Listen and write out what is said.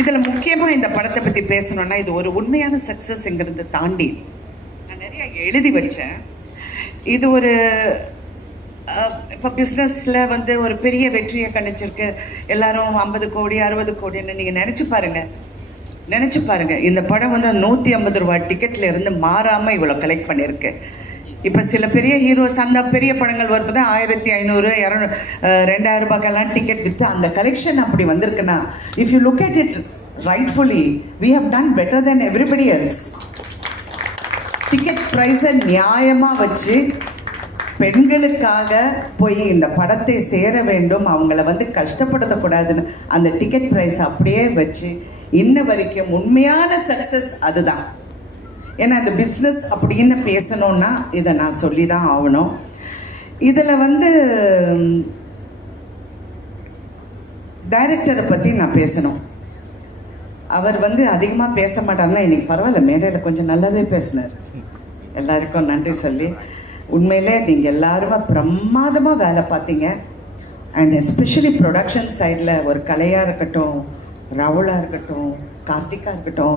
இதில் முக்கியமாக இந்த படத்தை பற்றி பேசணும்னா, இது ஒரு உண்மையான சக்ஸஸ்ங்கிறத தாண்டி நான் நிறைய எழுதி வச்சேன். இது ஒரு இப்போ பிஸ்னஸில் வந்து ஒரு பெரிய வெற்றியை கணிச்சிருக்கு. எல்லாரும் 50 கோடி 60 கோடின்னு நீங்கள் நினச்சி பாருங்கள். இந்த படம் வந்து 150 ரூபா டிக்கெட்டில் இருந்து மாறாமல் இவ்வளோ கலெக்ட் பண்ணியிருக்கு. இப்போ சில பெரிய ஹீரோஸ் அந்த பெரிய படங்கள் வரும்போது 1500 200 2000 ரூபாய்க்கெல்லாம் டிக்கெட் விற்று அந்த கலெக்ஷன் அப்படி வந்திருக்குன்னா, if you look at it rightfully, we have done better than everybody else. Ticket ப்ரைஸை நியாயமாக வச்சு பெண்களுக்காக போய் இந்த படத்தை சேர வேண்டும், அவங்கள வந்து கஷ்டப்படுத்தக்கூடாதுன்னு அந்த டிக்கெட் ப்ரைஸ் அப்படியே வச்சு இன்ன வரைக்கும் உண்மையான சக்ஸஸ் அதுதான். ஏன்னா இந்த பிஸ்னஸ் அப்படின்னு பேசணுன்னா இதை நான் சொல்லி தான் ஆகணும். இதில் வந்து டைரக்டரை பற்றி நான் பேசணும். அவர் வந்து அதிகமாக பேச மாட்டார்னா இன்னைக்கு பரவாயில்ல, மேடையில் கொஞ்சம் நல்லாவே பேசினார். எல்லாருக்கும் நன்றி சொல்லி, உண்மையிலே நீங்கள் எல்லாருமே பிரமாதமாக வேலை பார்த்தீங்க. அண்ட் எஸ்பெஷலி ப்ரொடக்ஷன் சைடில் ஒரு கலையாக இருக்கட்டும், ராகுலாக இருக்கட்டும், கார்த்திகா இருக்கட்டும்,